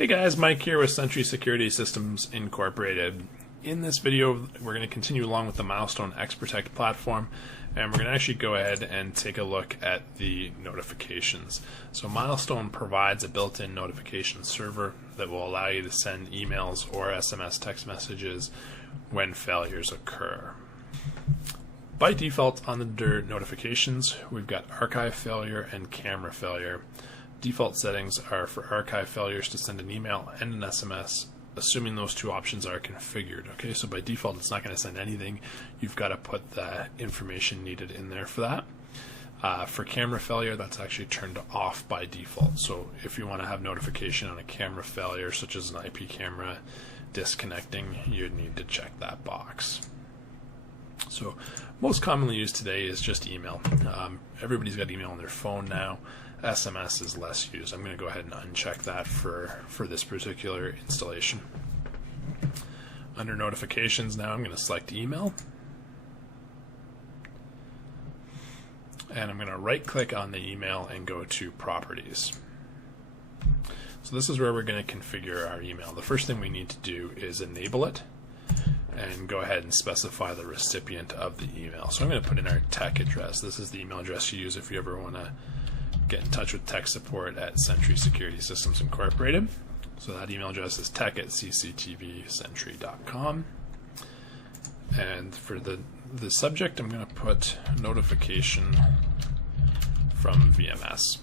Hey guys, Mike here with Sentry Security Systems Incorporated. In this video, we're going to continue along with the Milestone X-Protect platform, and we're going to actually go ahead and take a look at the notifications. So Milestone provides a built-in notification server that will allow you to send emails or SMS text messages when failures occur. By default, under notifications, we've got archive failure and camera failure. Default settings are for archive failures to send an email and an SMS, assuming those two options are configured. Okay, so by default, it's not going to send anything. You've got to put the information needed in there for that. For camera failure, that's actually turned off by default. So if you want to have notification on a camera failure, such as an IP camera disconnecting, you'd need to check that box. So most commonly used today is just email. Everybody's got email on their phone now. SMS is less used. I'm going to go ahead and uncheck that for this particular installation. Under notifications now, I'm going to select email. And I'm going to right click on the email and go to properties. So this is where we're going to configure our email. The first thing we need to do is enable it and go ahead and specify the recipient of the email. So I'm going to put in our tech address. This is the email address you use if you ever want to get in touch with tech support at Sentry Security Systems Incorporated. So that email address is tech@cctvsentry.com. And for the subject, I'm going to put notification from VMS.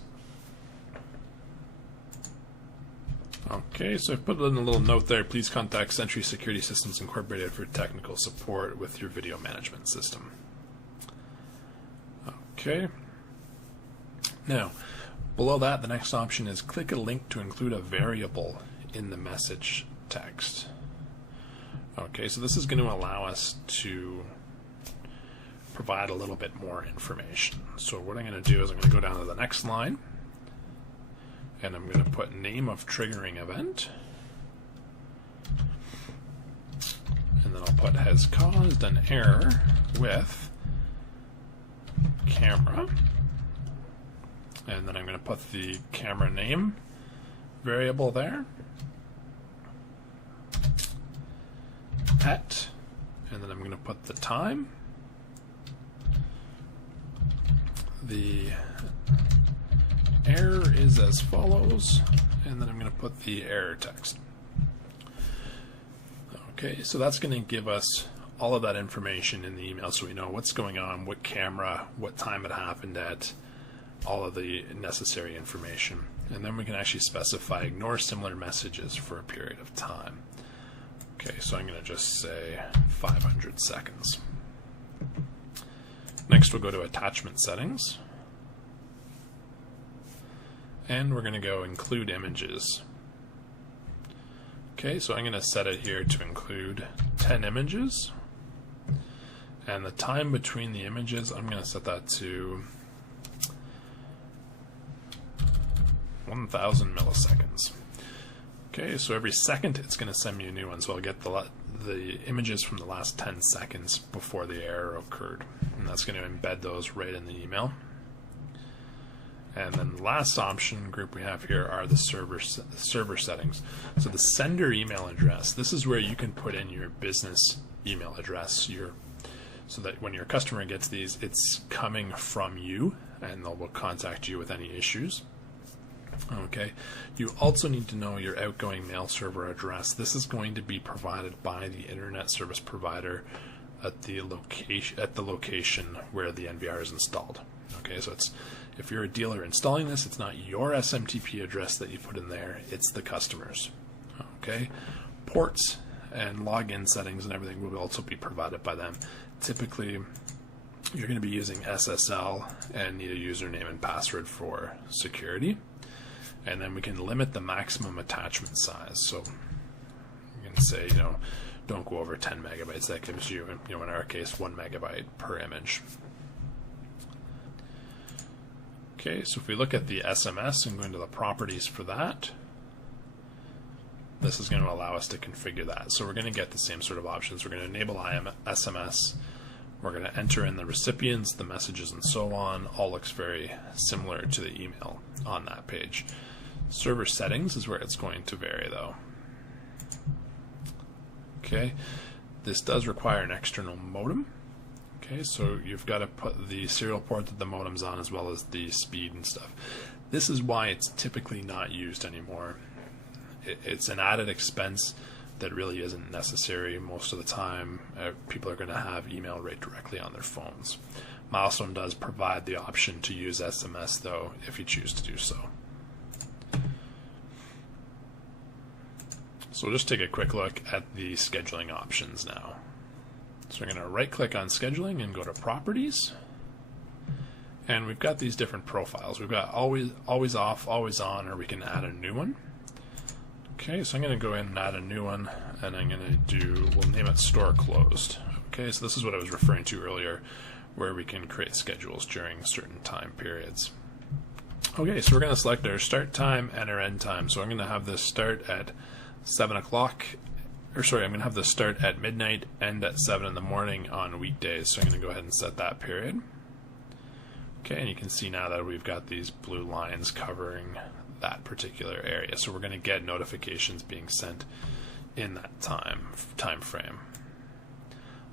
Okay, so I put in a little note there. Please contact Sentry Security Systems Incorporated for technical support with your video management system. Okay. Now, below that, the next option is click a link to include a variable in the message text. Okay, so this is going to allow us to provide a little bit more information. So what I'm going to do is I'm going to go down to the next line, and I'm going to put name of triggering event, and then I'll put has caused an error with camera. And then I'm going to put the camera name variable there. At, and then I'm going to put the time. The error is as follows, and then I'm going to put the error text. Okay, so that's going to give us all of that information in the email so we know what's going on, what camera, what time it happened at, all of the necessary information. And then we can actually specify ignore similar messages for a period of time. Okay, so I'm going to just say 500 seconds. Next we'll go to attachment settings. And we're going to go include images. Okay, so I'm going to set it here to include 10 images. And the time between the images, I'm going to set that to 1,000 milliseconds. Okay, so every second it's going to send me a new one, so I'll get the images from the last 10 seconds before the error occurred, and that's going to embed those right in the email. And then the last option group we have here are the server settings. So the sender email address, this is where you can put in your business email address, so that when your customer gets these, it's coming from you, and they will contact you with any issues. Okay, you also need to know your outgoing mail server address. This is going to be provided by the internet service provider at the location where the NVR is installed. Okay, so if you're a dealer installing this, it's not your SMTP address that you put in there, it's the customer's. Okay, ports and login settings and everything will also be provided by them. Typically, you're going to be using SSL and need a username and password for security. And then we can limit the maximum attachment size. So you can say, don't go over 10 megabytes. That gives you, in our case, 1 megabyte per image. Okay, so if we look at the SMS and go into the properties for that, this is going to allow us to configure that. So we're going to get the same sort of options. We're going to enable SMS. We're going to enter in the recipients, the messages, and so on. All looks very similar to the email on that page. Server settings is where it's going to vary though. Okay, this does require an external modem. Okay, so you've got to put the serial port that the modem's on as well as the speed and stuff. This is why it's typically not used anymore. It's an added expense that really isn't necessary. Most of the time, people are going to have email right directly on their phones. Milestone does provide the option to use SMS though, if you choose to do so. So we'll just take a quick look at the scheduling options now. So we're going to right click on scheduling and go to properties. And we've got these different profiles. We've got always off, always on, or we can add a new one. Okay, so I'm going to go in and add a new one, and I'm going to we'll name it store closed. Okay, so this is what I was referring to earlier, where we can create schedules during certain time periods. Okay, so we're going to select our start time and our end time. So I'm going to have this start at 7 o'clock, or sorry, I'm going to have this start at midnight, end at 7 in the morning on weekdays. So I'm going to go ahead and set that period. Okay, and you can see now that we've got these blue lines covering that particular area. So we're going to get notifications being sent in that time frame.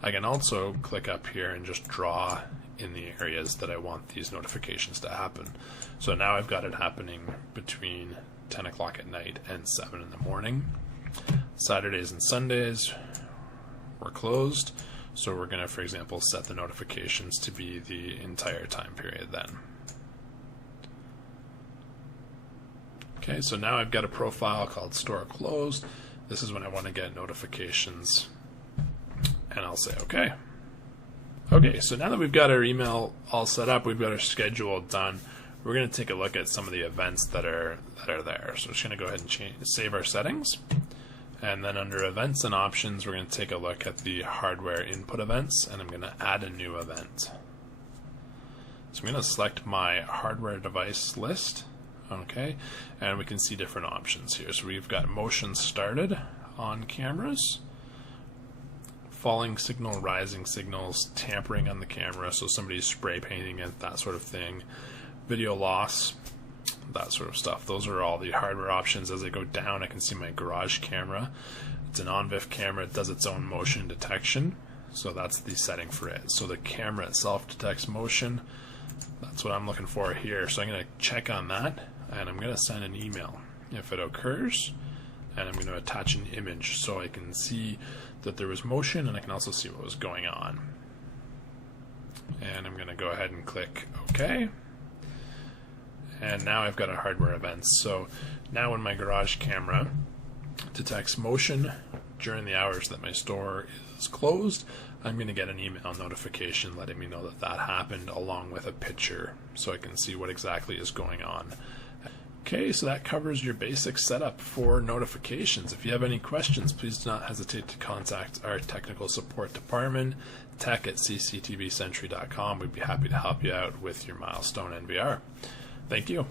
I can also click up here and just draw in the areas that I want these notifications to happen. So now I've got it happening between 10 o'clock at night and 7 in the morning. Saturdays and Sundays we're closed, so we're going to, for example, set the notifications to be the entire time period then. Okay, so now I've got a profile called Store Closed. This is when I want to get notifications, and I'll say OK. Okay, so now that we've got our email all set up, we've got our schedule done, we're going to take a look at some of the events that are there. So I'm just going to go ahead and save our settings. And then under events and options, we're going to take a look at the hardware input events, and I'm going to add a new event. So I'm going to select my hardware device list. Okay, and we can see different options here. So we've got motion started on cameras, falling signal, rising signals, tampering on the camera, so somebody's spray painting it, that sort of thing, video loss, that sort of stuff. Those are all the hardware options. As I go down, I can see my garage camera. It's an on-VIF camera. It does its own motion detection, so that's the setting for it. So the camera itself detects motion. That's what I'm looking for here. So I'm going to check on that, and I'm going to send an email if it occurs, and I'm going to attach an image so I can see that there was motion, and I can also see what was going on. And I'm going to go ahead and click OK. And now I've got a hardware event. So now when my garage camera detects motion during the hours that my store is closed, I'm going to get an email notification letting me know that that happened, along with a picture so I can see what exactly is going on. Okay, so that covers your basic setup for notifications. If you have any questions, please do not hesitate to contact our technical support department, tech@cctvsentry.com. We'd be happy to help you out with your Milestone NVR. Thank you.